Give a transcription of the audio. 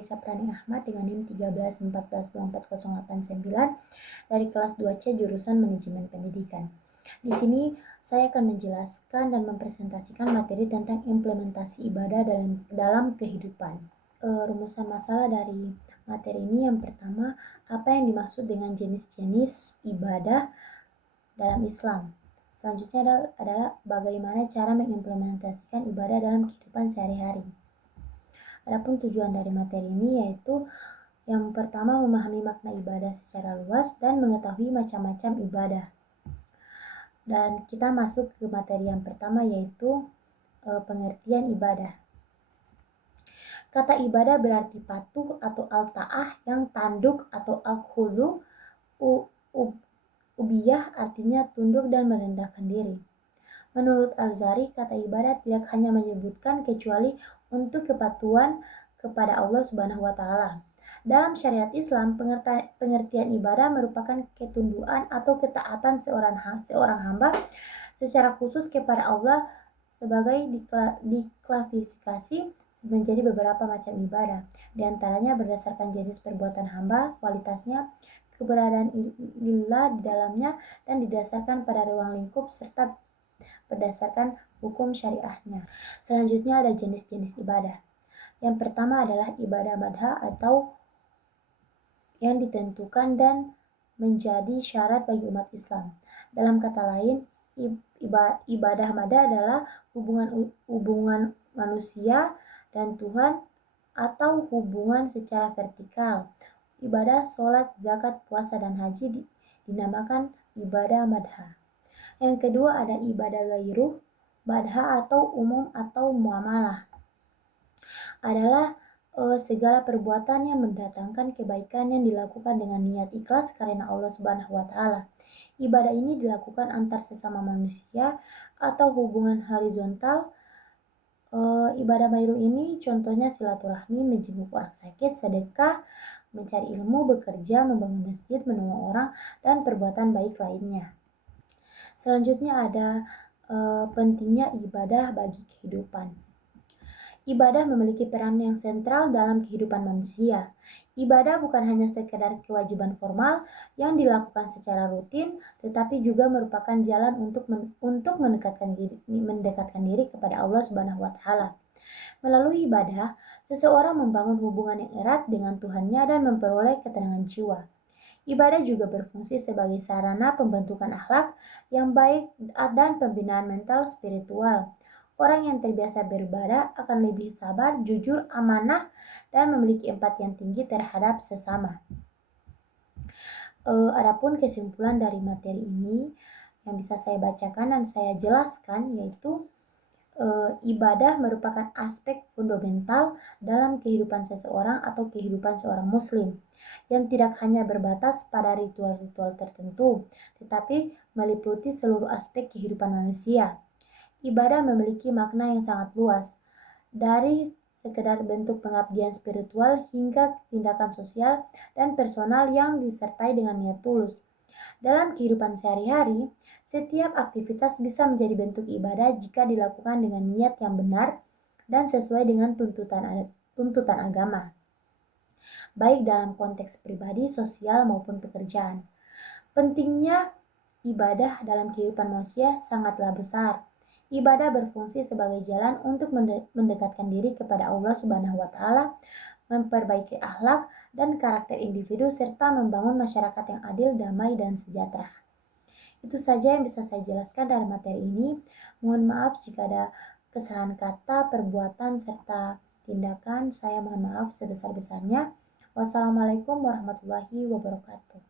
Saya Saprani Ahmad dengan NIM 1314240889 dari kelas 2C jurusan Manajemen Pendidikan. Di sini saya akan menjelaskan dan mempresentasikan materi tentang implementasi ibadah dalam kehidupan. Rumusan masalah dari materi ini yang pertama, apa yang dimaksud dengan jenis-jenis ibadah dalam Islam. Selanjutnya adalah bagaimana cara mengimplementasikan ibadah dalam kehidupan sehari-hari. Adapun tujuan dari materi ini yaitu yang pertama memahami makna ibadah secara luas dan mengetahui macam-macam ibadah. Dan kita masuk ke materi yang pertama yaitu pengertian ibadah. Kata ibadah berarti patuh atau al-ta'ah yang tanduk atau al-khulu, ubiyah artinya tunduk dan merendahkan diri. Menurut Al-Zari, kata ibadah tidak hanya menyebutkan kecuali untuk kepatuhan kepada Allah Subhanahu wa Ta'ala. Dalam syariat Islam, pengertian ibadah merupakan ketundukan atau ketaatan seorang hamba secara khusus kepada Allah sebagai diklasifikasi menjadi beberapa macam ibadah. Di antaranya berdasarkan jenis perbuatan hamba, kualitasnya, keberadaan lillah di dalamnya, dan didasarkan pada ruang lingkup serta berdasarkan hukum syariahnya. Selanjutnya ada jenis-jenis ibadah. Yang pertama adalah ibadah madha atau yang ditentukan dan menjadi syarat bagi umat Islam. Dalam kata lain, ibadah madha adalah hubungan manusia dan Tuhan atau hubungan secara vertikal. Ibadah sholat, zakat, puasa, dan haji dinamakan ibadah madha. Yang kedua ada ibadah ghairuh, madha atau umum atau muamalah. Adalah segala perbuatan yang mendatangkan kebaikan yang dilakukan dengan niat ikhlas karena Allah Subhanahu wa Ta'ala. Ibadah ini dilakukan antar sesama manusia atau hubungan horizontal. Ibadah ghairuh ini contohnya silaturahmi, menjenguk orang sakit, sedekah, mencari ilmu, bekerja, membangun masjid, menolong orang, dan perbuatan baik lainnya. Selanjutnya ada pentingnya ibadah bagi kehidupan. Ibadah memiliki peran yang sentral dalam kehidupan manusia. Ibadah bukan hanya sekedar kewajiban formal yang dilakukan secara rutin, tetapi juga merupakan jalan untuk mendekatkan diri kepada Allah Subhanahu wa Ta'ala. Melalui ibadah, seseorang membangun hubungan yang erat dengan Tuhannya dan memperoleh ketenangan jiwa. Ibadah juga berfungsi sebagai sarana pembentukan akhlak yang baik dan pembinaan mental spiritual. Orang yang terbiasa beribadah akan lebih sabar, jujur, amanah, dan memiliki empati yang tinggi terhadap sesama. Adapun kesimpulan dari materi ini yang bisa saya bacakan dan saya jelaskan yaitu ibadah merupakan aspek fundamental dalam kehidupan seseorang atau kehidupan seorang muslim yang tidak hanya berbatas pada ritual-ritual tertentu, tetapi meliputi seluruh aspek kehidupan manusia. Ibadah memiliki makna yang sangat luas, dari sekedar bentuk pengabdian spiritual hingga tindakan sosial dan personal yang disertai dengan niat tulus. Dalam kehidupan sehari-hari, setiap aktivitas bisa menjadi bentuk ibadah jika dilakukan dengan niat yang benar dan sesuai dengan tuntutan agama, baik dalam konteks pribadi, sosial, maupun pekerjaan. Pentingnya ibadah dalam kehidupan manusia sangatlah besar. Ibadah berfungsi sebagai jalan untuk mendekatkan diri kepada Allah Subhanahu wa Ta'ala, memperbaiki akhlak dan karakter individu, serta membangun masyarakat yang adil, damai, dan sejahtera. Itu saja yang bisa saya jelaskan dari materi ini. Mohon maaf jika ada kesalahan kata, perbuatan, serta tindakan. Saya mohon maaf sebesar-besarnya. Wassalamualaikum warahmatullahi wabarakatuh.